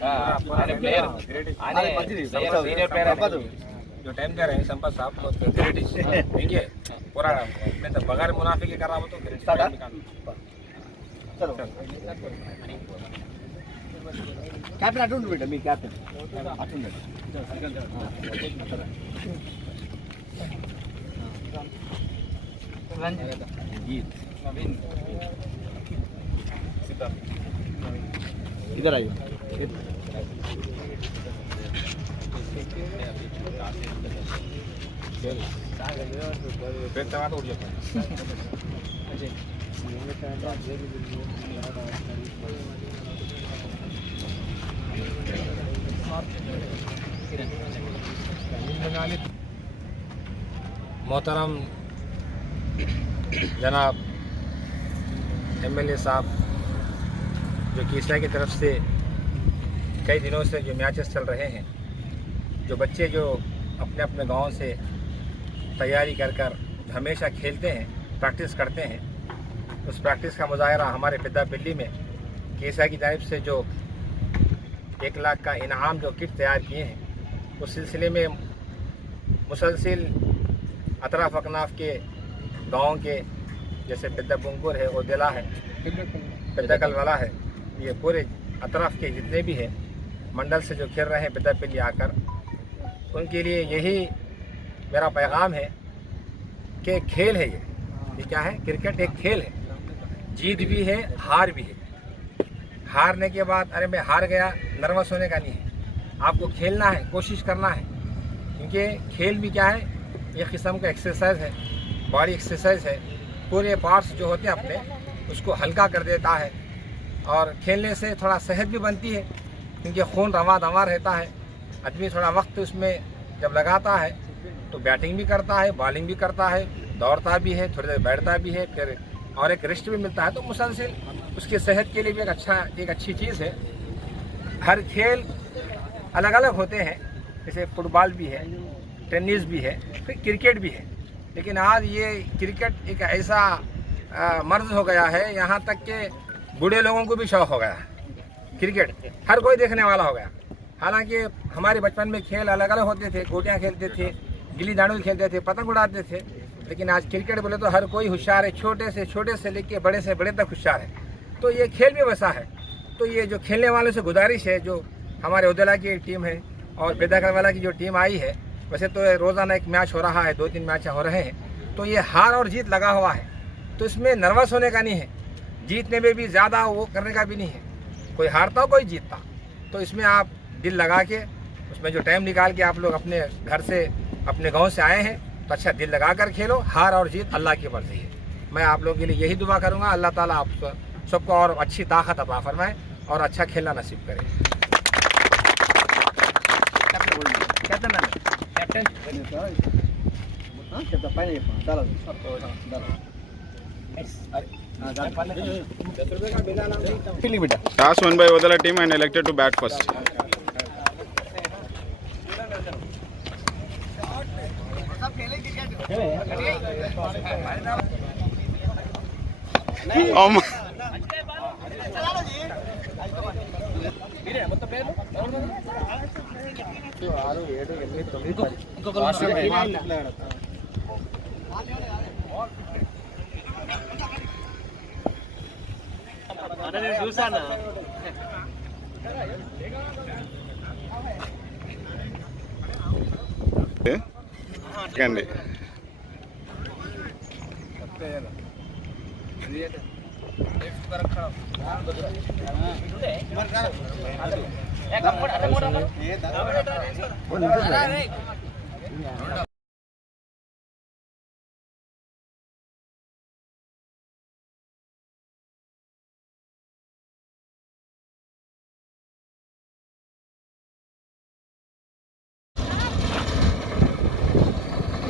Senior player जो time दे रहे हैं संपत साहब ग्रेट ठीक है पूरा नहीं तो बगैर मुनाफे के करा हो तो चलो कैप्टन अटुंड बेटा मी कैप्टन अटुंड इधर आइए उठ जाता मोहतरम जनाब एमएलए साहब जो केसिया की तरफ से कई दिनों से जो मैचेस चल रहे हैं, जो बच्चे जो अपने अपने गांव से तैयारी कर कर हमेशा खेलते हैं, प्रैक्टिस करते हैं, उस प्रैक्टिस का मुजाहरा हमारे पेद्दापल्ली में केसिया की जानिब से जो 1 लाख का इनाम जो किट तैयार किए हैं, उस सिलसिले में मुसलसिल अतराफ अकनाफ के गाँव के जैसे पेद्दाबुंकुर है, ओदेला है, पेद्दाकलवाला है, ये पूरे अतराफ के जितने भी हैं मंडल से जो खेल रहे हैं पेद्दापल्ली आकर, उनके लिए यही मेरा पैगाम है कि खेल है ये क्या है, क्रिकेट एक खेल है, जीत भी है हार भी है। हारने के बाद अरे मैं हार गया नर्वस होने का नहीं है, आपको खेलना है, कोशिश करना है, क्योंकि खेल भी क्या है, एक किस्म का एक्सरसाइज है, बॉडी एक्सरसाइज है, पूरे पार्ट्स जो होते हैं अपने उसको हल्का कर देता है और खेलने से थोड़ा सेहत भी बनती है, क्योंकि खून रवा दवा रहता है। आदमी थोड़ा वक्त उसमें जब लगाता है तो बैटिंग भी करता है, बॉलिंग भी करता है, दौड़ता भी है, थोड़ी देर बैठता भी है, फिर और एक रेस्ट भी मिलता है, तो मुसलसिल उसकी सेहत के लिए भी एक अच्छी चीज़ है। हर खेल अलग अलग होते हैं, जैसे फुटबॉल भी है, टेनिस भी है, फिर क्रिकेट भी है, लेकिन आज ये क्रिकेट एक ऐसा मर्ज हो गया है, यहाँ तक कि बूढ़े लोगों को भी शौक़ हो गया है, क्रिकेट हर कोई देखने वाला हो गया। हालांकि हमारे बचपन में खेल अलग अलग होते थे, गोटियाँ खेलते थे, गिल्ली डांडू खेलते थे, पतंग उड़ाते थे, लेकिन आज क्रिकेट बोले तो हर कोई होशियार है, छोटे से लेके बड़े से बड़े तक होशियार है। तो ये खेल भी वैसा है। तो ये जो खेलने वालों से गुजारिश है, जो हमारे उदला की टीम है और पेद्दाकलवाला की जो टीम आई है, वैसे तो रोज़ाना एक मैच हो रहा है, 2-3 मैच हो रहे हैं, तो ये हार और जीत लगा हुआ है, तो इसमें नर्वस होने का नहीं है, जीतने में भी ज़्यादा वो करने का भी नहीं है, कोई हारता कोई जीतता। तो इसमें आप दिल लगा के, उसमें जो टाइम निकाल के आप लोग अपने घर से अपने गांव से आए हैं, तो अच्छा दिल लगा कर खेलो। हार और जीत अल्लाह की मर्जी है। मैं आप लोगों के लिए यही दुआ करूंगा, अल्लाह ताला आप सबको और अच्छी ताकत अता फरमाए और अच्छा खेलना नसीब करे। Toss won by Odala team and elected to bat first. చూసానా కండి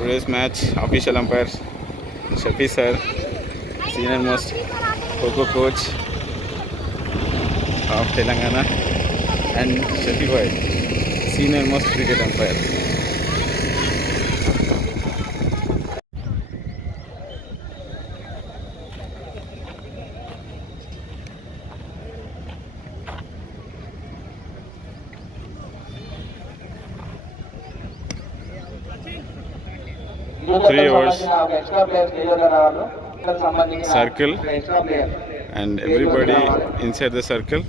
Today's match official umpires Shafi sir, senior most Kho coach of Telangana, and Shafi bhai, senior most cricket umpire. 3 overs circle and everybody inside the circle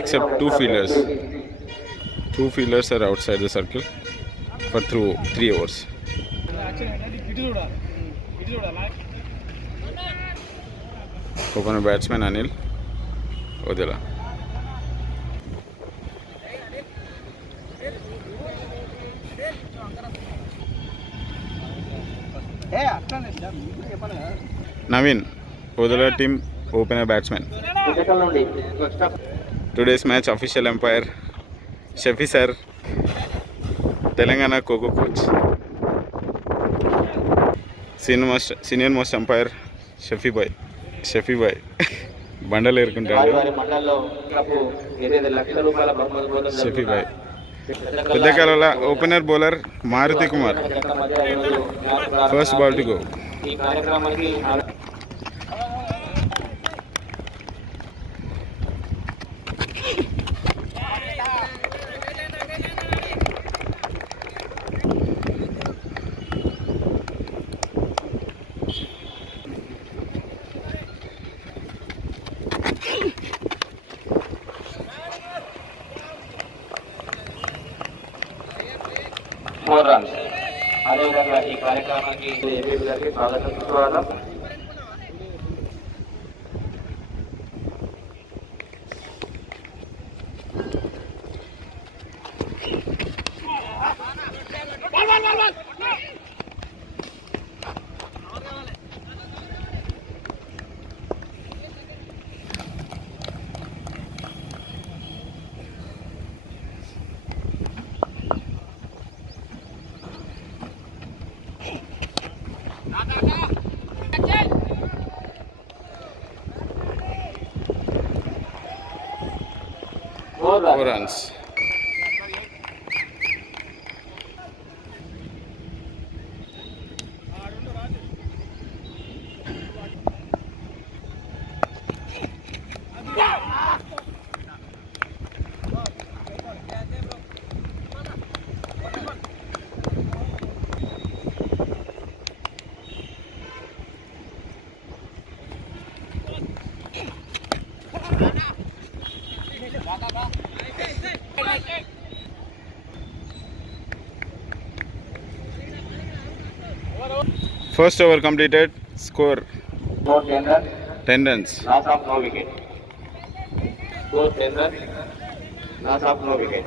except 2 fielders. 2 fielders are outside the circle for 3 overs. Opener batsman Anil Odela. Naveen, Odela team opener batsman. Today's match official umpire Shafi sir, Telangana Coco coach. Senior most umpire Shafi boy. బండలు ఏరుకుంటాడు షఫీ భాయ్. పెద్ద కాలువల opener bowler Maruthi Kumar. First ball to go. అదేవిధంగా ఈ కార్యక్రమానికి AP గారికి స్వాగతం సుస్వాగతం. Four runs. First over completed. Score 10 runs. Loss of no wicket. Score 10 runs. Loss of no wicket.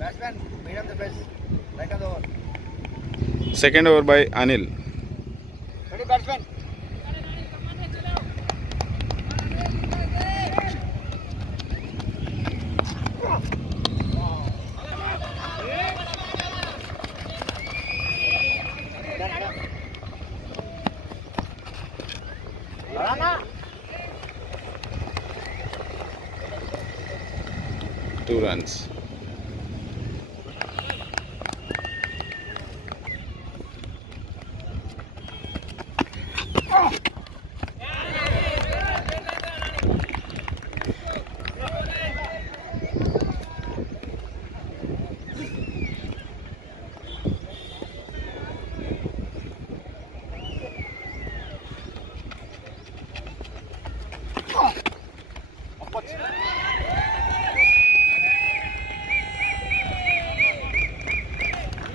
Batsman, medium the best. Right on the over. Second over by Anil. Ready, batsman. Two runs.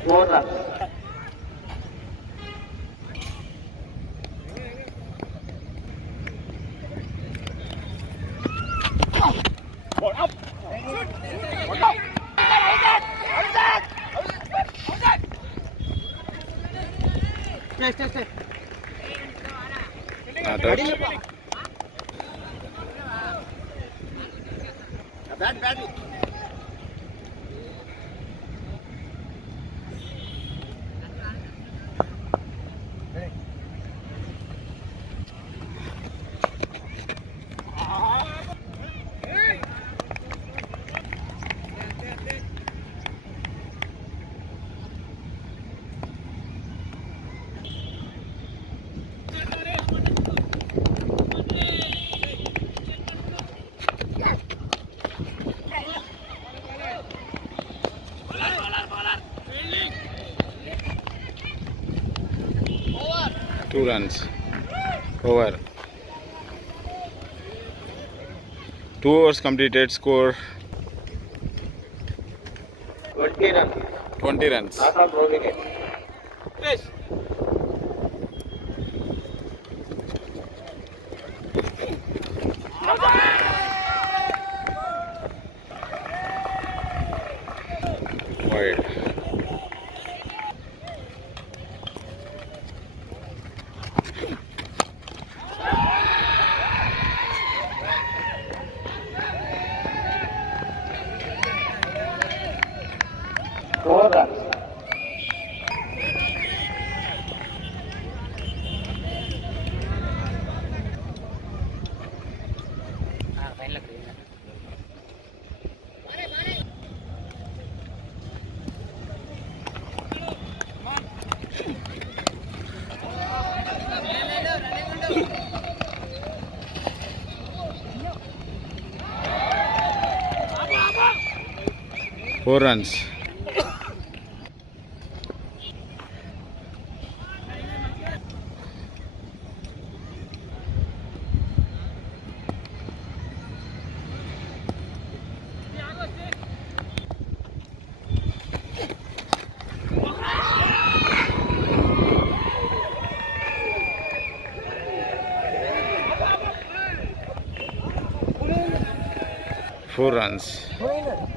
Four runs. Stay. Not out. Bat. 2 runs. Over. 2 overs completed. Score 20 runs. 20 runs. Loss of 2 wickets. Wide. Four runs. Four runs. Four runs.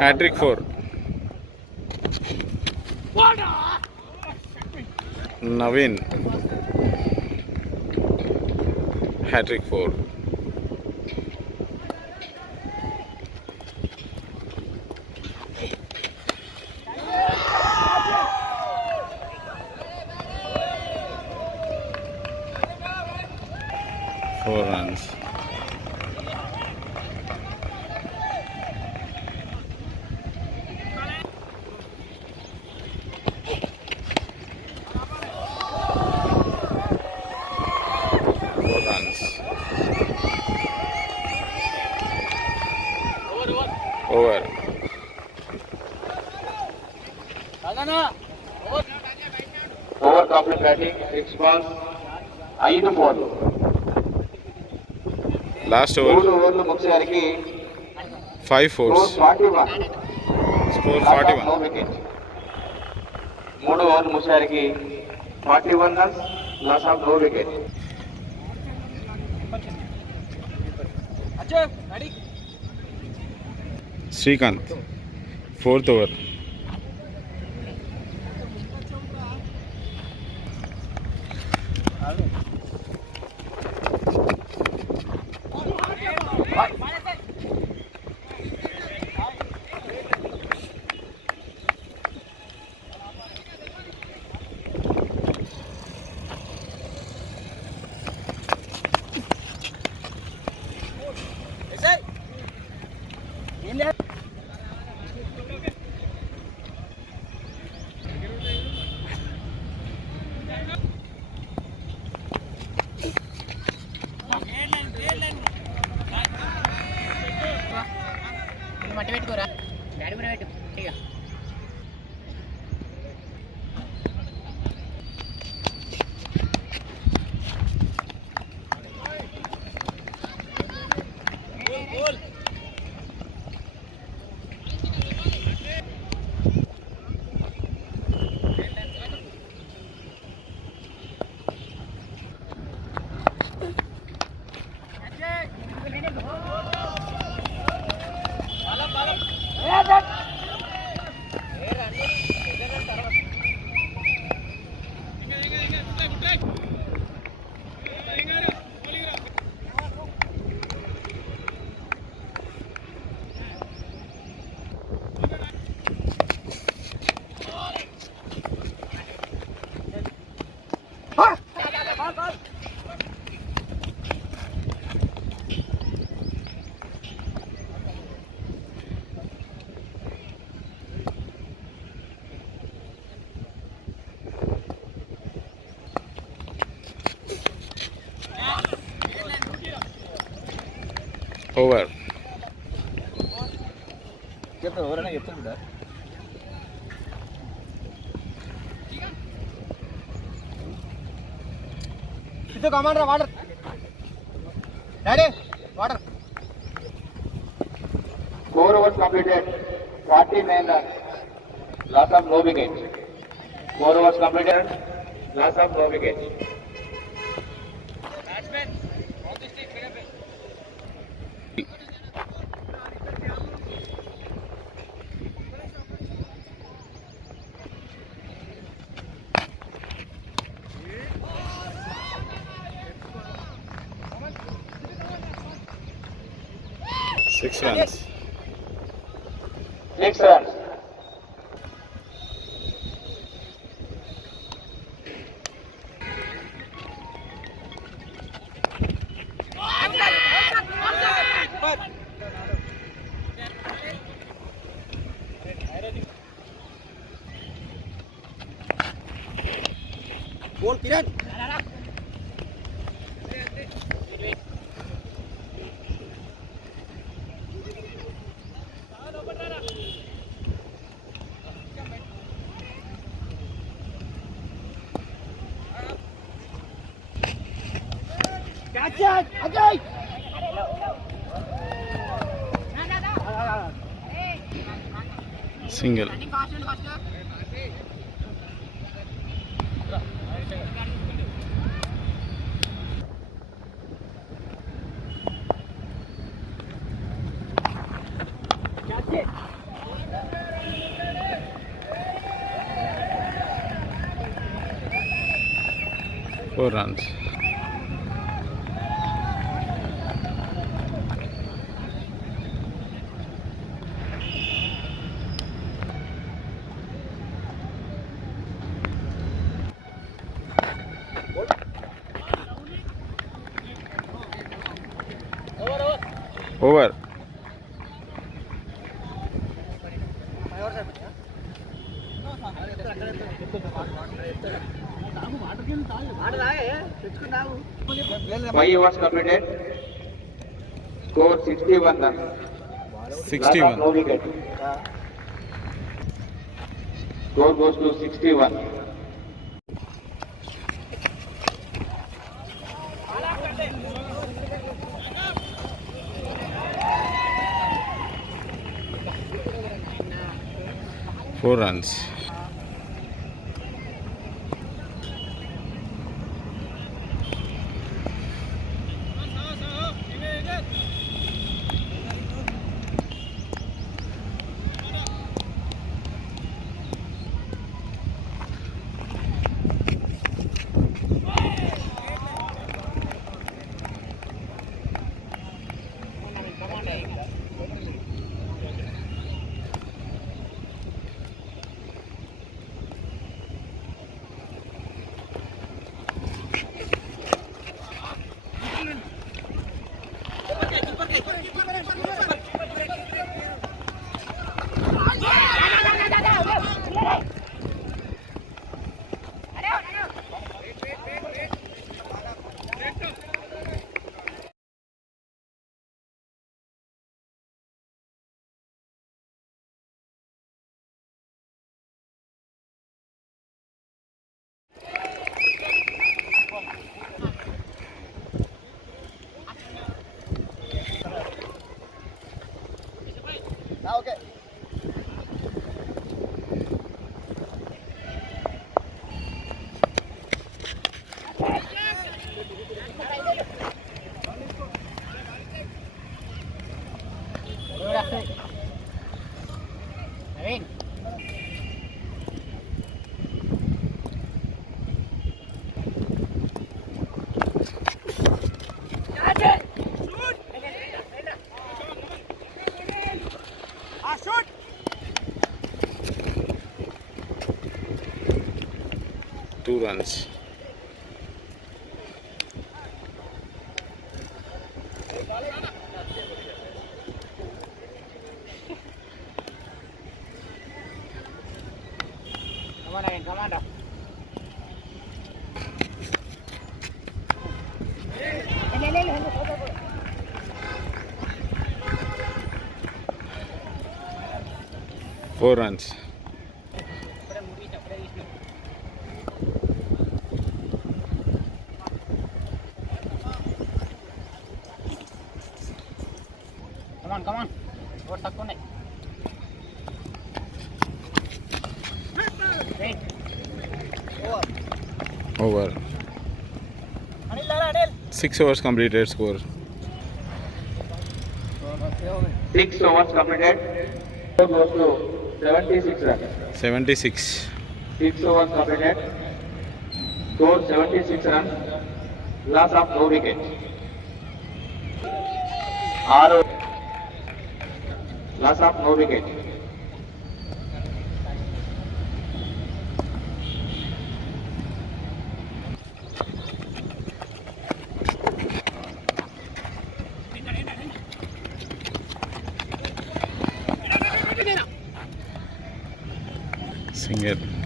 Hat-trick 4. Naveen. Hat-trick 4. Four runs. Over. Over complete batting. 6 balls. 5 4. Last 3 over. ఓవర్లు ముగిసేసరికి 5 fours. Score 41. Score Loss of 41. no wickets. 3 ఓవర్లు ముగిసేసరికి 41 runs. Loss of no wickets. Srikanth. 4th over. మట్టి పెట్టుకోరా daddy కూడా పెట్టు ఇక Over. చెప్తాను ఎవరైనా చెప్తాను బిడ్డ. ఇది commander water daddy water 4 overs completed, 49 runs, loss of no wicket. 4 overs completed, loss of no wicket. Six runs. 6 runs. बोल किरण 'Single'. Four runs. Over. Five overs completed. Score 61 runs. Loss of 61. no wicket. Score goes to 61. Four runs. Okay Naveen. Two runs. Come on, Naveen, come on, down. 4 runs. Come on over తక్కువ ఉన్నాయి. Over. 6 overs completed. Score 6 overs completed. Score goes to 76 runs. 76. 6 overs completed. Score 76 runs. Loss of no wickets. 6 loss of no wicket. Single.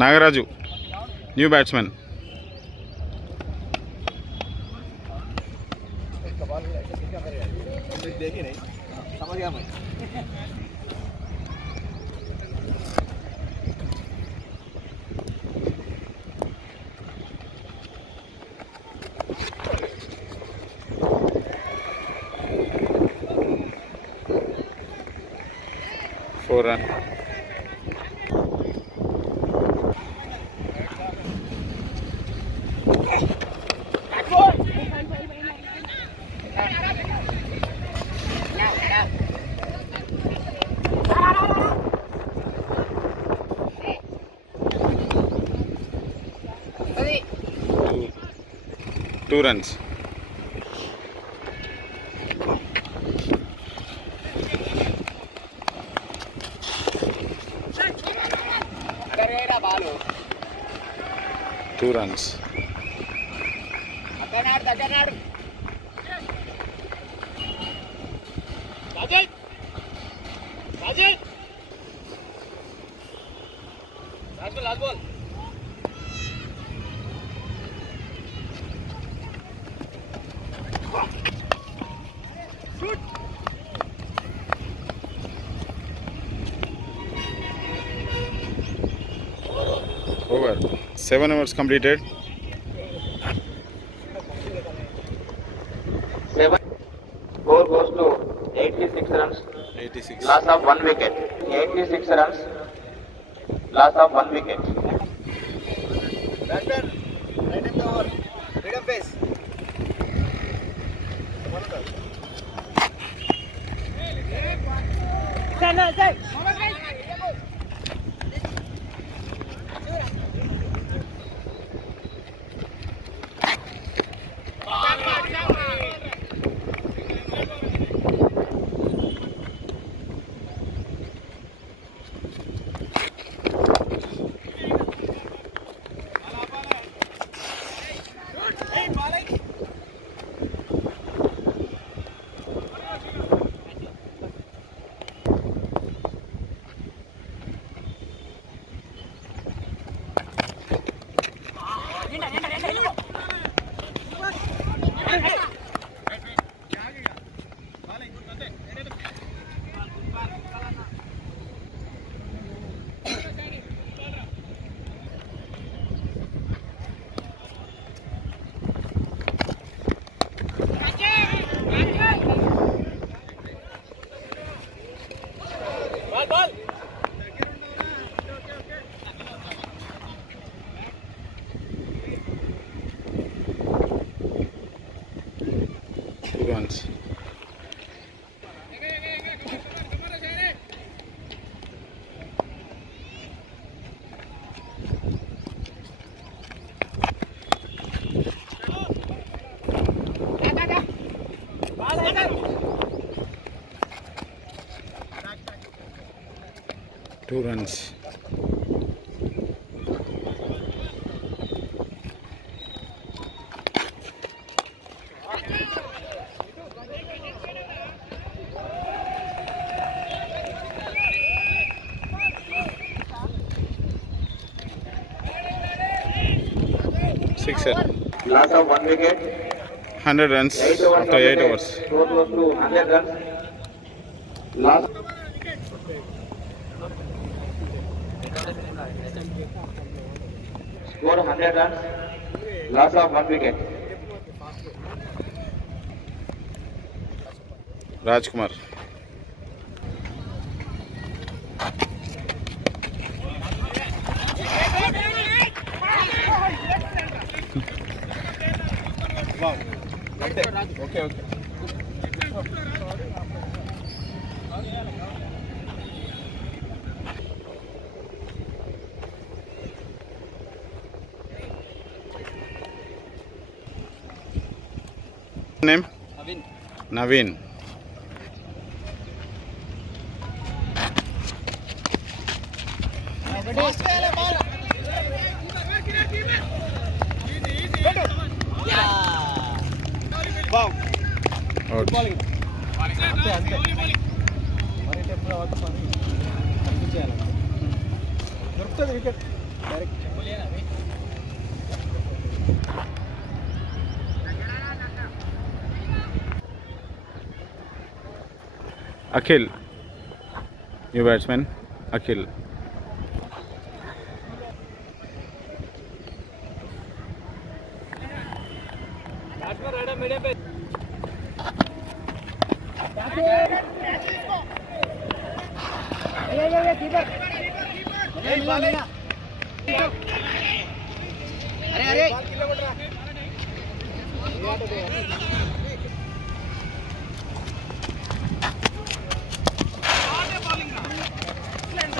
Nagaraju, new batsman. Four run. Two runs. Two runs. Last ball. Over. 7 overs completed. 7. Score goes to 86 runs. 86. Loss of 1 wicket. 86 runs. Loss of 1 wicket. Batsman, right in the over. Freedom face. 2 runs. Sixer. Loss of 1 wicket. 100 runs 8 overs after 8 completed. hours. Score goes to 100 runs. Loss. Score 100 runs. Loss of 1 wicket. Rajkumar. Okay, okay. Name? Naveen. Naveen. Wow. Out. అంతే అంతే మరి ఎప్పుడు అవుతుంది కనిపించేయాలి దొరుకుతుంది wicket direct Akhil. New batsman. Akhil.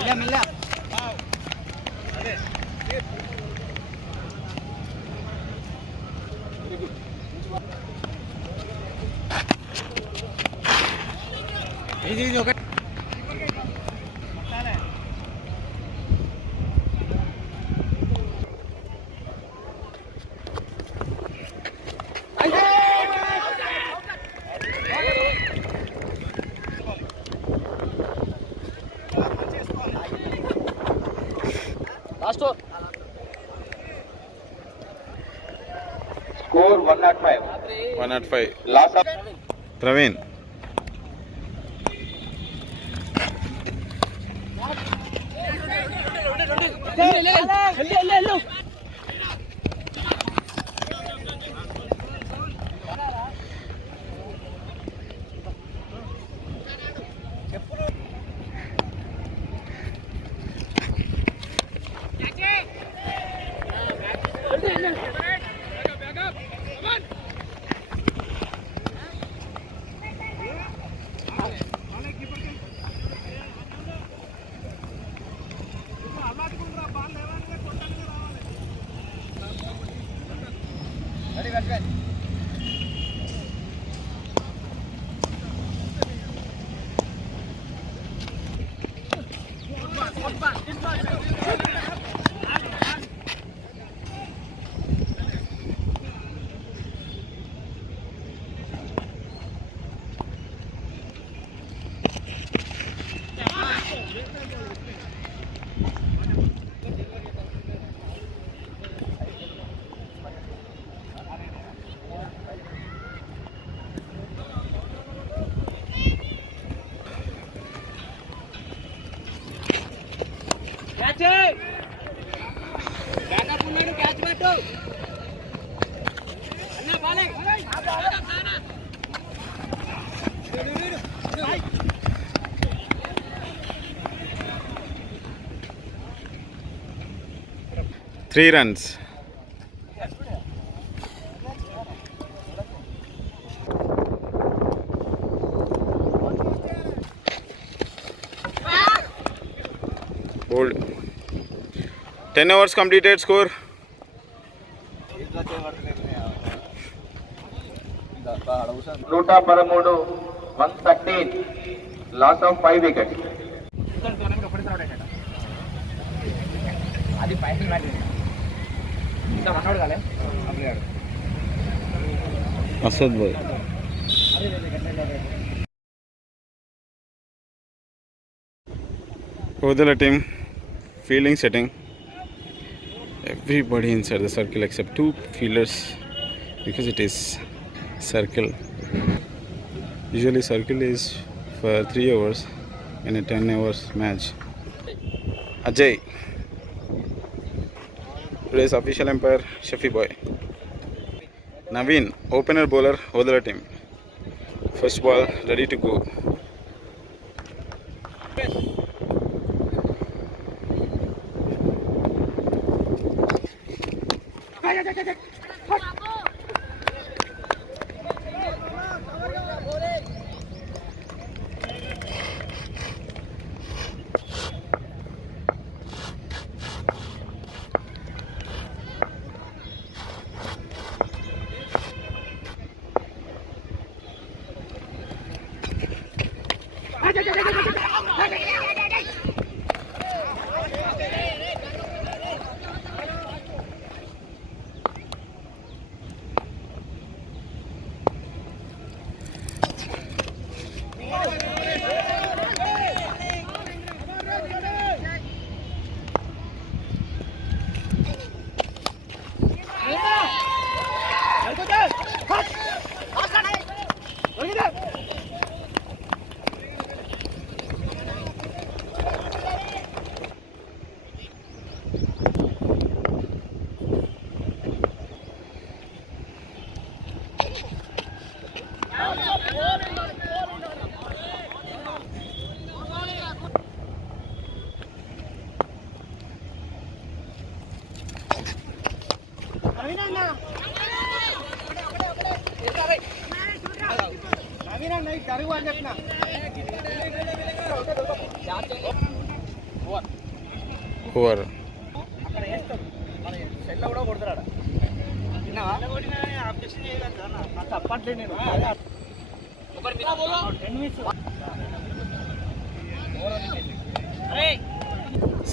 అరే మిల్లా ఇది ఒక last Score 105. 105. Loss of Praveen. Backup ఉన్నాడు క్యాచ్ పెట్టు అన్న బాలే 3 runs. Bold. 10 overs completed. Score. Nuta Paramudu 113. Loss of 5 wickets. అది పైన లాగే ఇంకా మనోడు కాలే అప్పుడు असद भाई Odala team fielding setting. Everybody inside the circle except 2 fielders because it is circle. Usually circle is for 3 hours in a 10 hours match. Ajay. Today's official umpire Shafi boy. Naveen, opener bowler, Odala team. First ball ready to go. Over.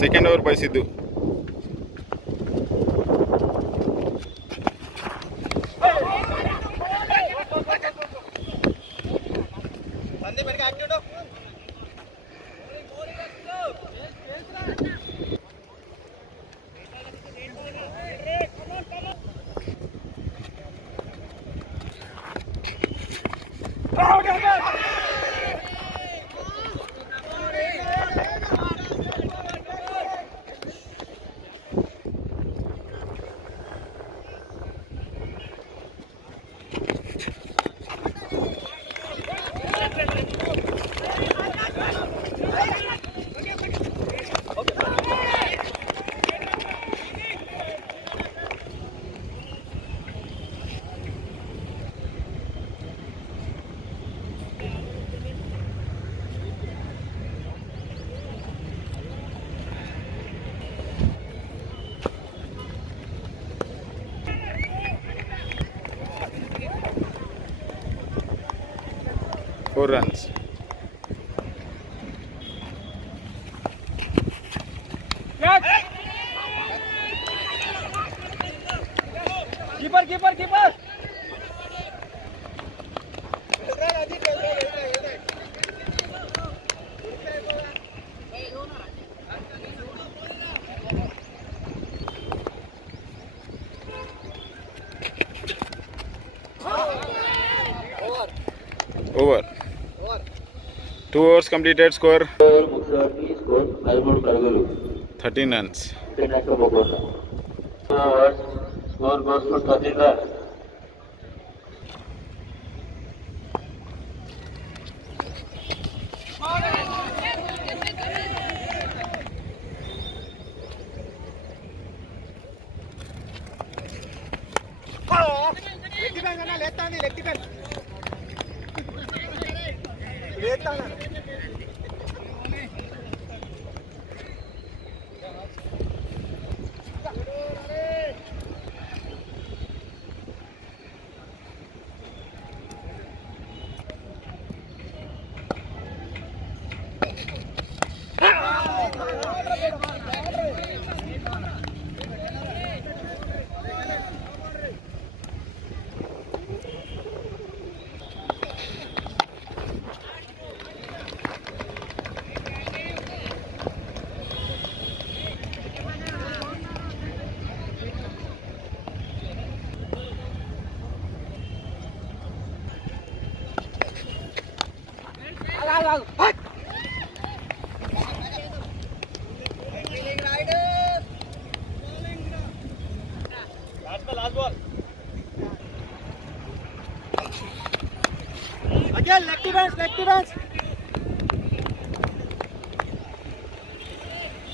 Second over by Sidhu. Four runs. Keeper. Over. 2 overs completed. Score 13 runs. Score goes to 13 runs.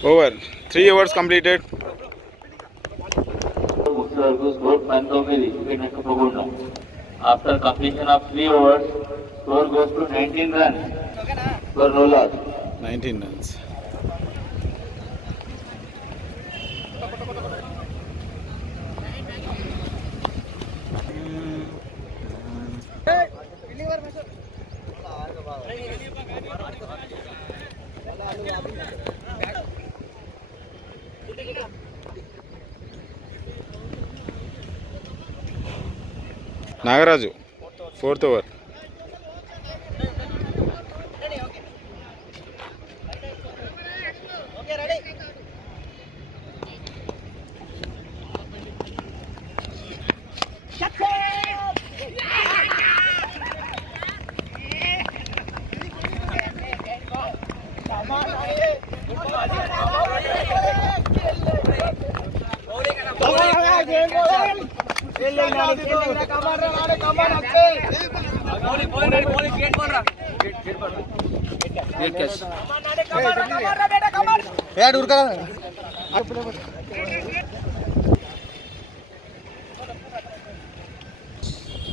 Over. 3 overs completed. After completion of 3 overs, score goes to 19 runs for no loss. 19 runs. Nagaraju, 4th over.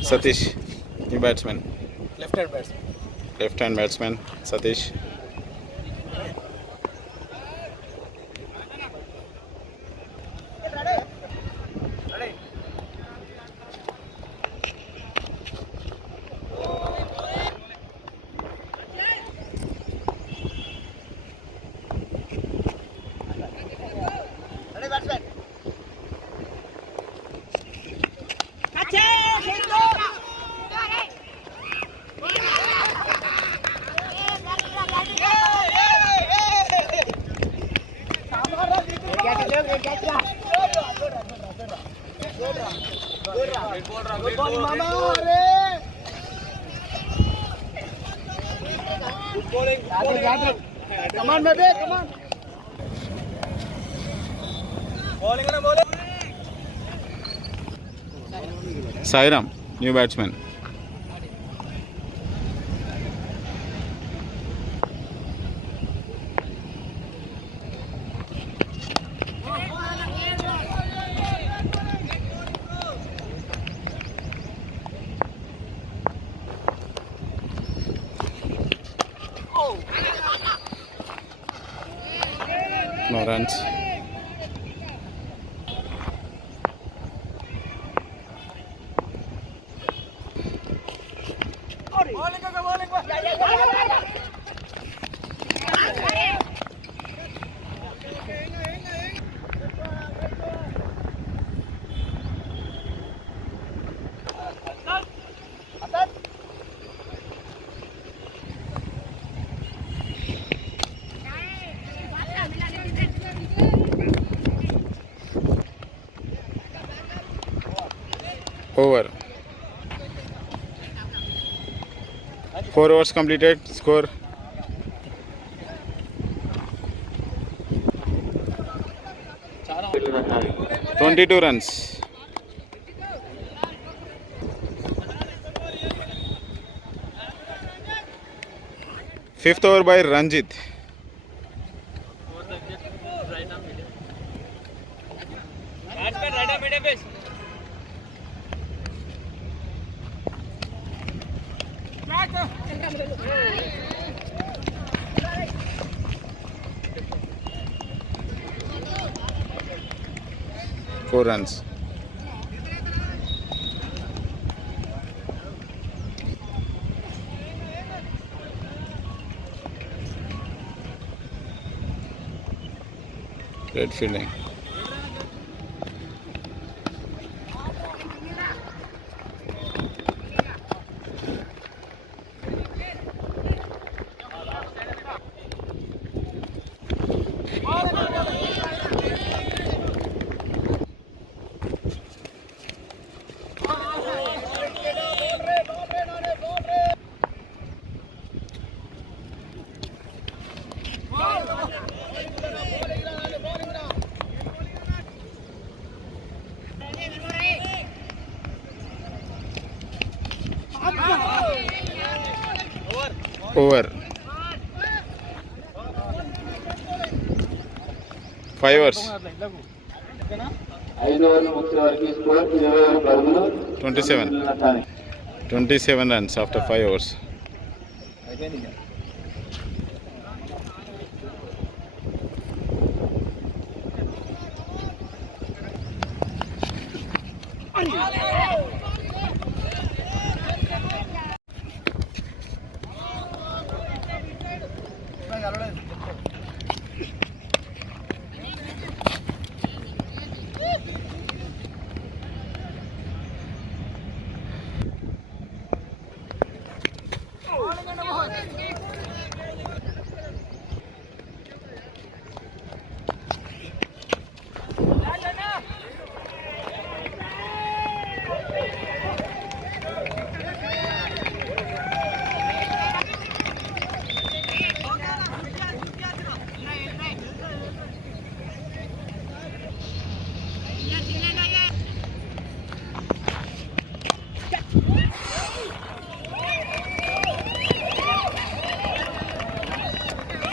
Satish, new batsman. left-hand batsman. Left-hand batsman, Satish. Sairam, new batsman. No runs. Over. 4 overs completed. Score 22 runs. Fifth over by Ranjit. Four runs. Great fielding. over. 5 overs. 5 ఓవర్లు ముగిసే వరకు score 27 పరుగులు 27 runs after 5 overs.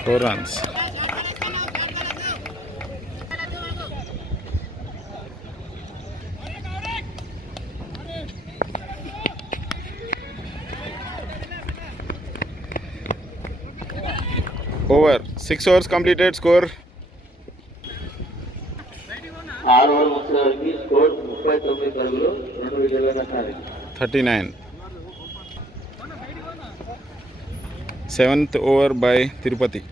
Four runs. Over. 6 overs completed. Score 6 ఓవర్లు ముగిసే వరకు score 39 పరుగులు 2 వికెట్ల నష్టానికి 39. 7th over by Tirupati.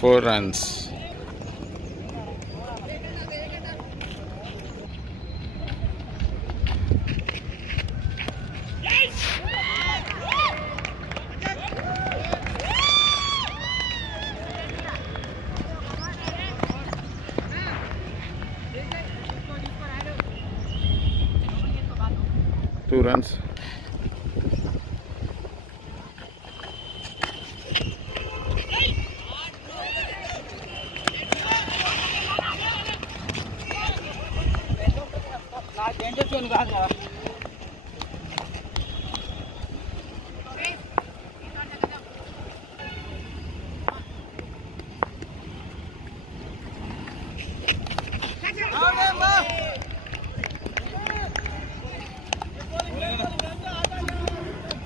Four runs. Two runs.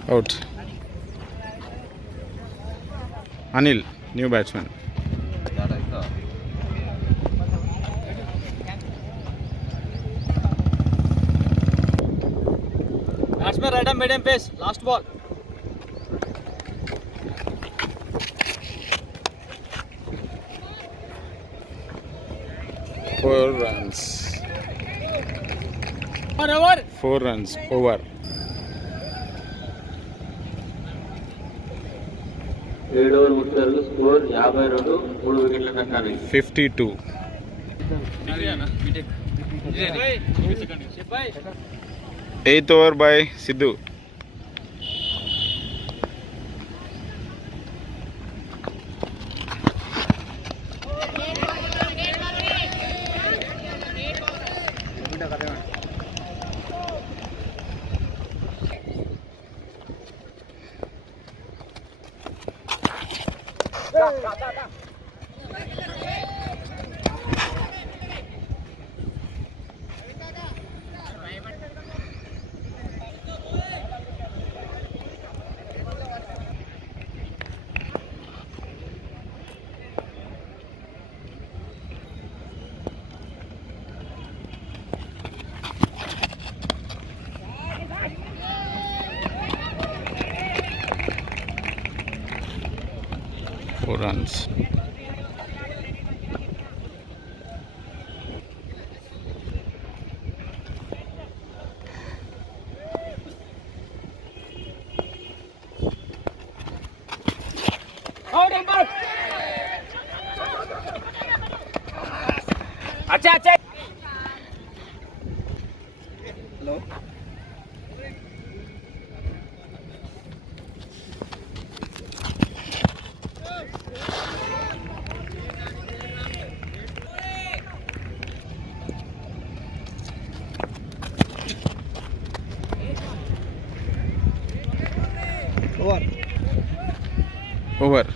Out. Anil, new batsman. Batsman right arm medium pace. Last ball. Four runs. Over. 4 runs. Over. 7 ఓవర్లు ముగిసే వరకు score 52 3 వికెట్ల నష్టానికి 52. 8th over by Sidhu. Four runs. Over.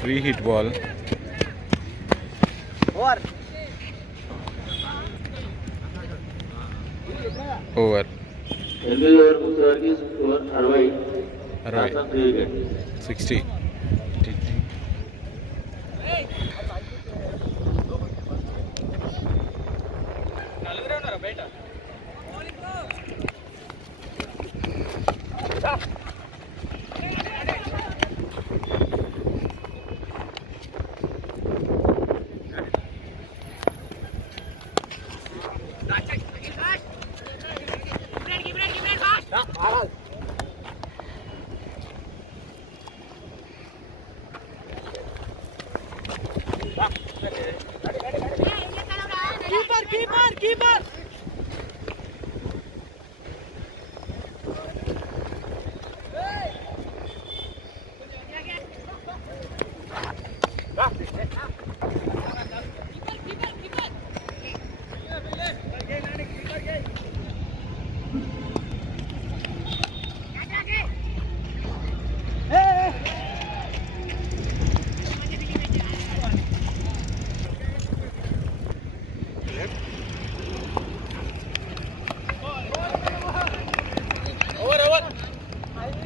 Free hit ball. Over. ఎనిమిది over ముగిసేవారికి score 60. 60. Lost of 3 wicket. 60.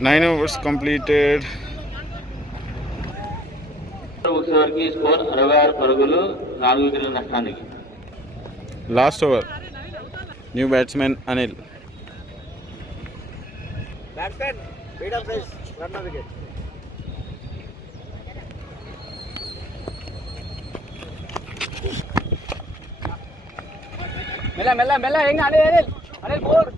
Nine overs completed. ముగిసేవారికి score 66 పరుగులు 4 వికెట్ల నష్టానికి. Last over. New batsman Anil. Batsman, freedom face, run of wicket. Mela, hang Anil, board.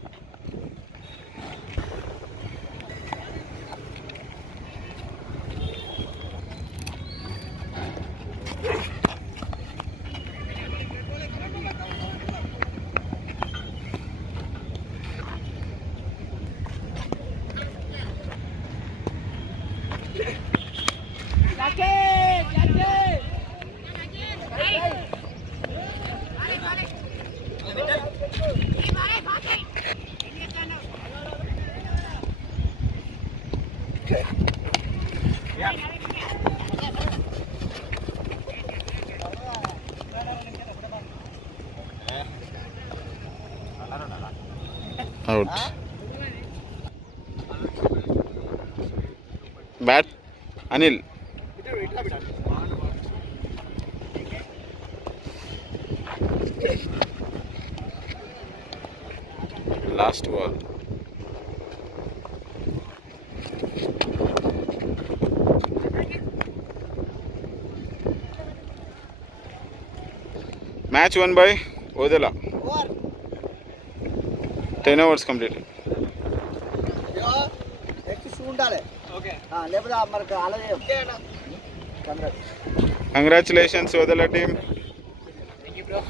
Out. Bat Anil. Last ball. Match won by Odela. 10 overs completed. Congratulations, Odela team. Thank you, bro.